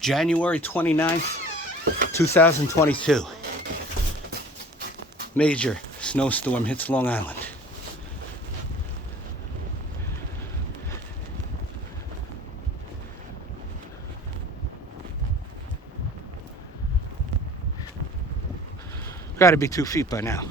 January 29th, 2022. Major snowstorm hits Long Island. Got to be 2 feet by now.